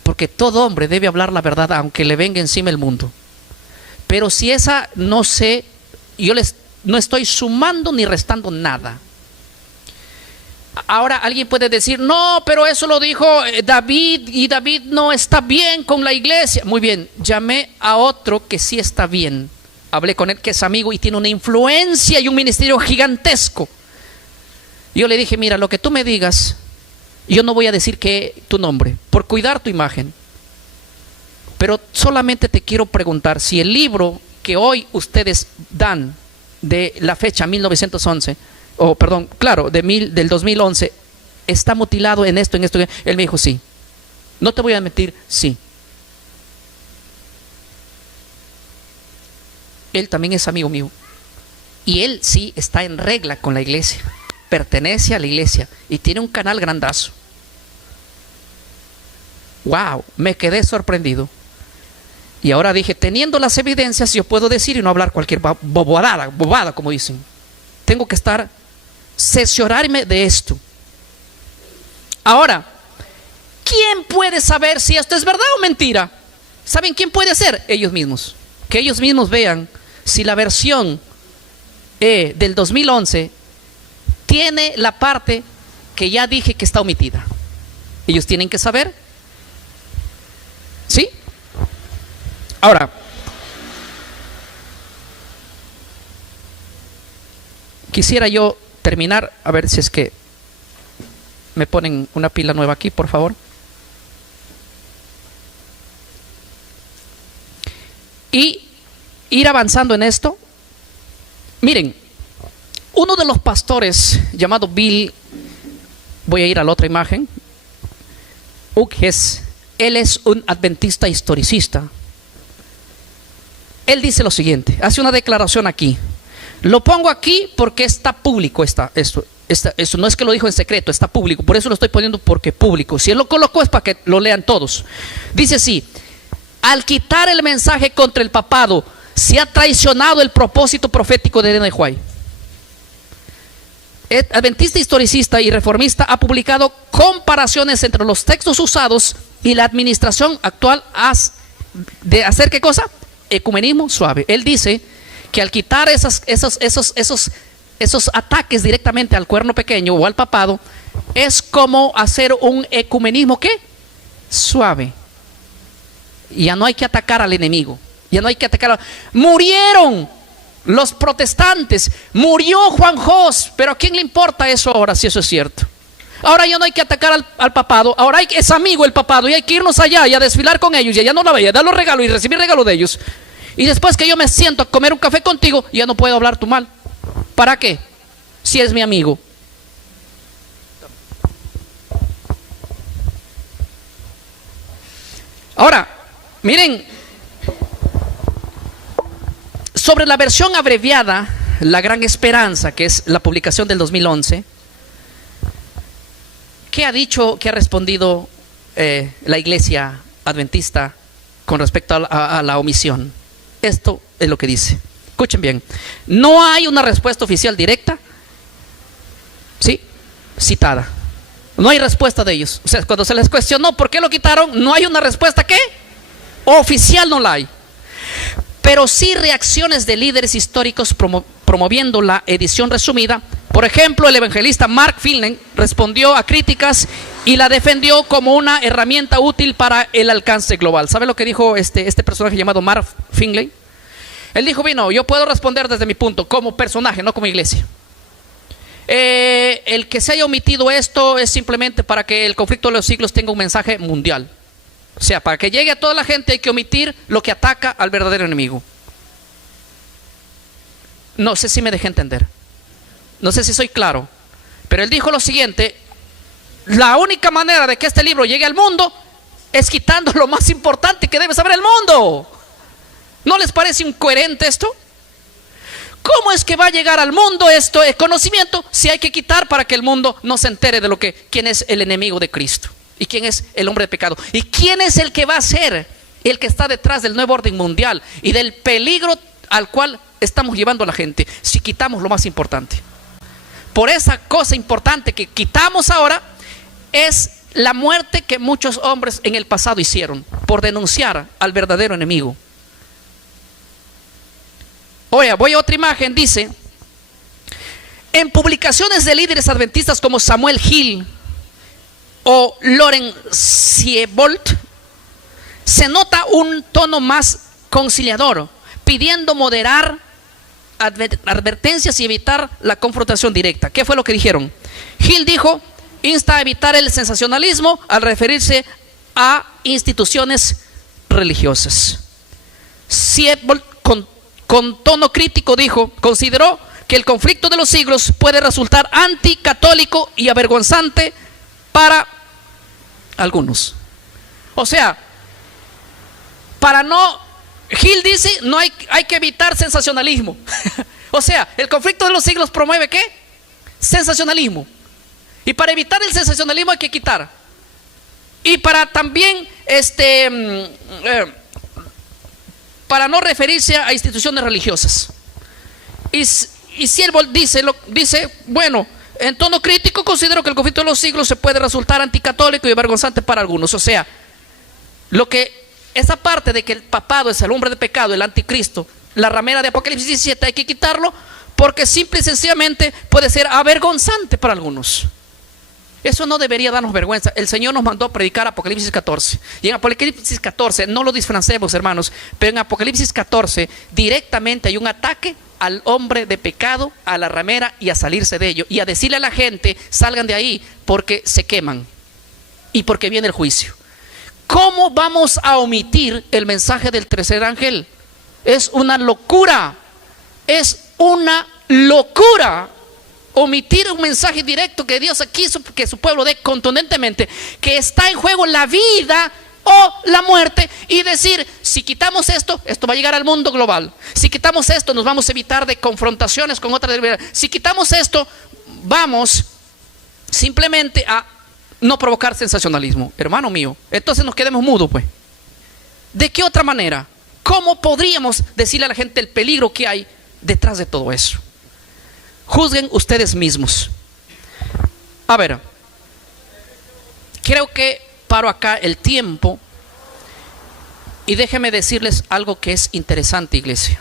Porque todo hombre debe hablar la verdad aunque le venga encima el mundo. Pero si esa no sé, no estoy sumando ni restando nada. Ahora alguien puede decir, no, pero eso lo dijo David y David no está bien con la iglesia. Muy bien, llamé a otro que sí está bien. Hablé con él, que es amigo y tiene una influencia y un ministerio gigantesco. Yo le dije, mira, lo que tú me digas, yo no voy a decir que tu nombre, por cuidar tu imagen. Pero solamente te quiero preguntar si el libro que hoy ustedes dan de la fecha 1911, del 2011, está mutilado en esto. Él me dijo, sí. No te voy a mentir, sí. Él también es amigo mío. Y él sí está en regla con la iglesia. Pertenece a la iglesia y tiene un canal grandazo. Wow, me quedé sorprendido. Y ahora dije, teniendo las evidencias, yo puedo decir y no hablar cualquier bobada, como dicen. Tengo que cerciorarme de esto. Ahora, ¿quién puede saber si esto es verdad o mentira? ¿Saben quién puede ser? Ellos mismos. Que ellos mismos vean si la versión del 2011 tiene la parte que ya dije que está omitida. Ellos tienen que saber. ¿Sí? Ahora, quisiera yo terminar, a ver si es que me ponen una pila nueva aquí, por favor. Y ir avanzando en esto. Miren, uno de los pastores llamado Bill, voy a ir a la otra imagen, Hughes, él es un adventista historicista. Él dice lo siguiente, hace una declaración aquí. Lo pongo aquí porque está público, eso no es que lo dijo en secreto, está público, por eso lo estoy poniendo porque público. Si él lo colocó es para que lo lean todos. Dice así: al quitar el mensaje contra el papado, se ha traicionado el propósito profético de Ellen G. White. El adventista historicista y reformista ha publicado comparaciones entre los textos usados y la administración actual de hacer ¿qué cosa? Ecumenismo suave. Él dice que al quitar esos ataques directamente al cuerno pequeño o al papado, es como hacer un ecumenismo ¿qué? Suave. Ya no hay que atacar al enemigo, ya no hay que atacar. Murieron los protestantes, murió Juan Jos, pero ¿a quién le importa eso ahora si eso es cierto? Ahora ya no hay que atacar al papado, ahora es amigo el papado y hay que irnos allá y a desfilar con ellos y allá no la veía, dar los regalos y recibir regalos de ellos. Y después que yo me siento a comer un café contigo, ya no puedo hablar tu mal. ¿Para qué? Si es mi amigo. Ahora, miren, sobre la versión abreviada, La Gran Esperanza, que es la publicación del 2011, ¿qué ha dicho, qué ha respondido la Iglesia Adventista con respecto a la omisión? Esto es lo que dice. Escuchen bien. No hay una respuesta oficial directa, ¿sí?, citada. No hay respuesta de ellos. O sea, cuando se les cuestionó por qué lo quitaron, no hay una respuesta, ¿qué?, oficial, no la hay. Pero sí reacciones de líderes históricos promoviendo la edición resumida. Por ejemplo, el evangelista Mark Finley respondió a críticas y la defendió como una herramienta útil para el alcance global. ¿Sabe lo que dijo este personaje llamado Mark Finley? Él dijo: bueno, yo puedo responder desde mi punto, como personaje, no como iglesia. El que se haya omitido esto es simplemente para que el conflicto de los siglos tenga un mensaje mundial. O sea, para que llegue a toda la gente hay que omitir lo que ataca al verdadero enemigo. No sé si me dejé entender. No sé si soy claro. Pero él dijo lo siguiente: la única manera de que este libro llegue al mundo es quitando lo más importante que debe saber el mundo. ¿No les parece incoherente esto? ¿Cómo es que va a llegar al mundo esto, el conocimiento, si hay que quitar para que el mundo no se entere de quién es el enemigo de Cristo? ¿Y quién es el hombre de pecado? ¿Y quién es el que va a ser el que está detrás del nuevo orden mundial y del peligro al cual estamos llevando a la gente si quitamos lo más importante? Por esa cosa importante que quitamos ahora es la muerte que muchos hombres en el pasado hicieron por denunciar al verdadero enemigo. Oye, voy a otra imagen. Dice: en publicaciones de líderes adventistas como Samuel Hill o Loren Siebold se nota un tono más conciliador, pidiendo moderar advertencias y evitar la confrontación directa. ¿Qué fue lo que dijeron? Hill dijo: insta a evitar el sensacionalismo al referirse a instituciones religiosas. Siebold, con tono crítico, dijo: consideró que el conflicto de los siglos puede resultar anticatólico y avergonzante para algunos. O sea, Gil dice, no hay que evitar sensacionalismo. O sea, el conflicto de los siglos promueve ¿qué? Sensacionalismo. Y para evitar el sensacionalismo hay que quitar. Y para también para no referirse a instituciones religiosas. Y Siebold dice, bueno, en tono crítico, considero que el conflicto de los siglos se puede resultar anticatólico y vergonzante para algunos. O sea, esa parte de que el papado es el hombre de pecado, el anticristo, la ramera de Apocalipsis 17, hay que quitarlo porque simple y sencillamente puede ser avergonzante para algunos. Eso no debería darnos vergüenza. El Señor nos mandó a predicar Apocalipsis 14. Y en Apocalipsis 14, no lo disfrancemos, hermanos, pero en Apocalipsis 14 directamente hay un ataque al hombre de pecado, a la ramera y a salirse de ello. Y a decirle a la gente, salgan de ahí porque se queman y porque viene el juicio. ¿Cómo vamos a omitir el mensaje del tercer ángel? Es una locura. Es una locura. Omitir un mensaje directo que Dios quiso que su pueblo dé contundentemente, que está en juego la vida o la muerte, y decir, si quitamos esto va a llegar al mundo global. Si quitamos esto, nos vamos a evitar de confrontaciones con otras. Si quitamos esto, vamos simplemente a no provocar sensacionalismo. Hermano mío, entonces nos quedemos mudos, pues. ¿De qué otra manera? ¿Cómo podríamos decirle a la gente el peligro que hay detrás de todo eso? Juzguen ustedes mismos. A ver, creo que paro acá el tiempo y déjenme decirles algo que es interesante, iglesia.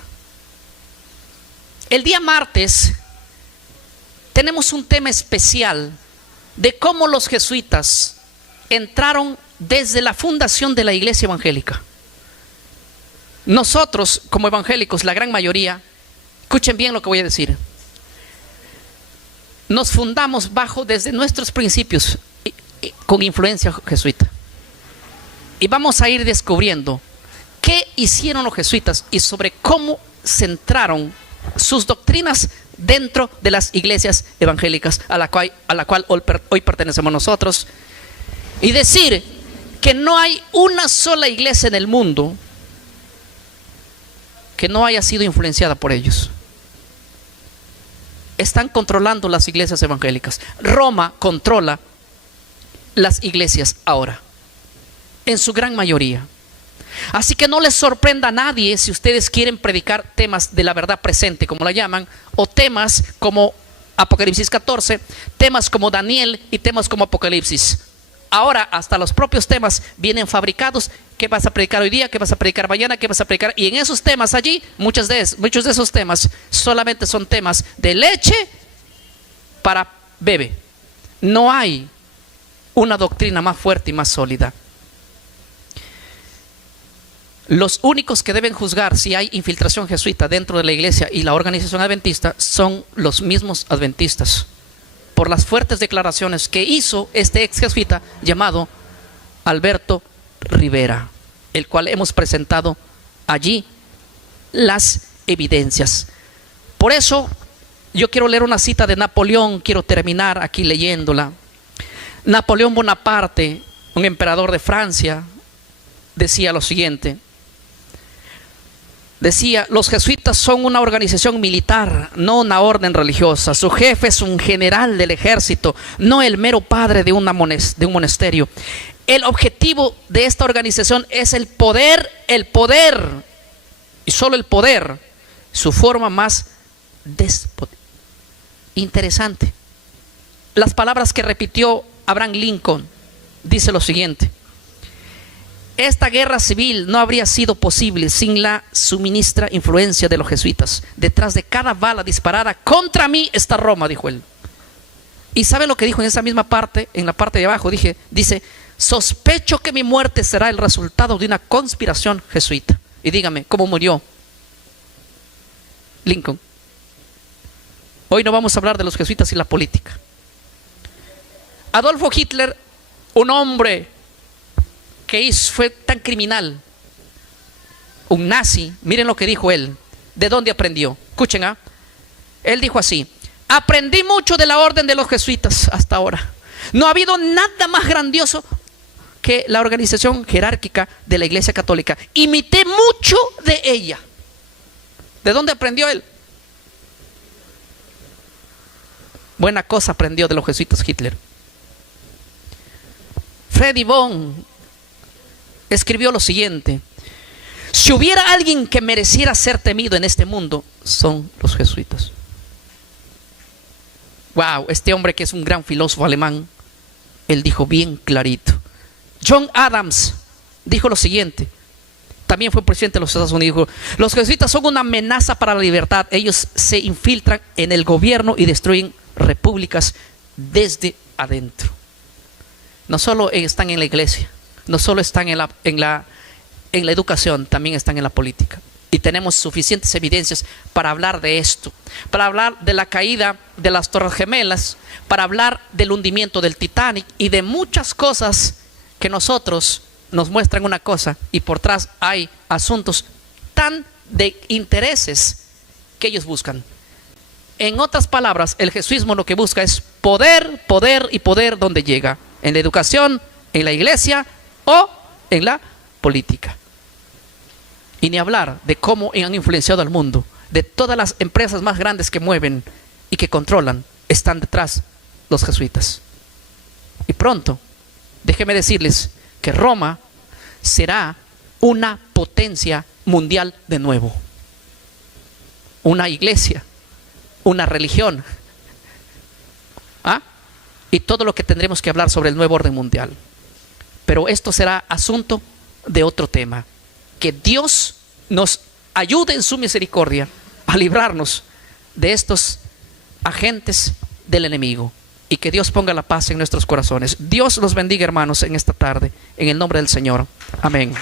El día martes tenemos un tema especial de cómo los jesuitas entraron desde la fundación de la iglesia evangélica. Nosotros como evangélicos, la gran mayoría, escuchen bien lo que voy a decir, nos fundamos desde nuestros principios con influencia jesuita. Y vamos a ir descubriendo qué hicieron los jesuitas y sobre cómo centraron sus doctrinas dentro de las iglesias evangélicas a la cual hoy pertenecemos nosotros. Y decir que no hay una sola iglesia en el mundo que no haya sido influenciada por ellos. Están controlando las iglesias evangélicas. Roma controla las iglesias ahora, en su gran mayoría. Así que no les sorprenda a nadie si ustedes quieren predicar temas de la verdad presente, como la llaman, o temas como Apocalipsis 14, temas como Daniel y temas como Apocalipsis. Ahora hasta los propios temas vienen fabricados. ¿Qué vas a predicar hoy día? ¿Qué vas a predicar mañana? ¿Qué vas a predicar? Y en esos temas allí, muchos de esos temas solamente son temas de leche para bebé. No hay una doctrina más fuerte y más sólida. Los únicos que deben juzgar si hay infiltración jesuita dentro de la iglesia y la organización adventista son los mismos adventistas, por las fuertes declaraciones que hizo este ex jesuita llamado Alberto Rivera, el cual hemos presentado allí las evidencias. Por eso yo quiero leer una cita de Napoleón, quiero terminar aquí leyéndola. Napoleón Bonaparte, un emperador de Francia, decía lo siguiente. Decía: los jesuitas son una organización militar, no una orden religiosa. Su jefe es un general del ejército, no el mero padre de un monasterio. El objetivo de esta organización es el poder, y solo el poder, su forma más despótica. Interesante. Las palabras que repitió Abraham Lincoln, dice lo siguiente: esta guerra civil no habría sido posible sin la suministra influencia de los jesuitas. Detrás de cada bala disparada contra mí está Roma, dijo él. ¿Y sabe lo que dijo en esa misma parte, en la parte de abajo? Dice: sospecho que mi muerte será el resultado de una conspiración jesuita. Y dígame, ¿cómo murió Lincoln? Hoy no vamos a hablar de los jesuitas y la política. Adolfo Hitler, un hombre que fue tan criminal, un nazi, miren lo que dijo él. ¿De dónde aprendió? Escuchen, él dijo así: aprendí mucho de la orden de los jesuitas hasta ahora. No ha habido nada más grandioso que la organización jerárquica de la Iglesia Católica. Imité mucho de ella. ¿De dónde aprendió él? Buena cosa aprendió de los jesuitas Hitler. Freddy Bon escribió lo siguiente: si hubiera alguien que mereciera ser temido en este mundo, son los jesuitas. Wow, este hombre que es un gran filósofo alemán, él dijo bien clarito. John Adams dijo lo siguiente, también fue presidente de los Estados Unidos, dijo: los jesuitas son una amenaza para la libertad. Ellos se infiltran en el gobierno y destruyen repúblicas desde adentro. No solo están en la iglesia, no solo están en la educación, también están en la política. Y tenemos suficientes evidencias para hablar de esto, para hablar de la caída de las Torres Gemelas, para hablar del hundimiento del Titanic y de muchas cosas que nosotros nos muestran una cosa y por atrás hay asuntos tan de intereses que ellos buscan. En otras palabras, el jesuismo lo que busca es poder, poder y poder donde llega, en la educación, en la iglesia o en la política. Y ni hablar de cómo han influenciado al mundo, de todas las empresas más grandes que mueven y que controlan, están detrás los jesuitas. Y pronto, déjenme decirles que Roma será una potencia mundial de nuevo. Una iglesia, una religión, y todo lo que tendremos que hablar sobre el nuevo orden mundial. Pero esto será asunto de otro tema. Que Dios nos ayude en su misericordia a librarnos de estos agentes del enemigo. Y que Dios ponga la paz en nuestros corazones. Dios los bendiga, hermanos, en esta tarde. En el nombre del Señor. Amén.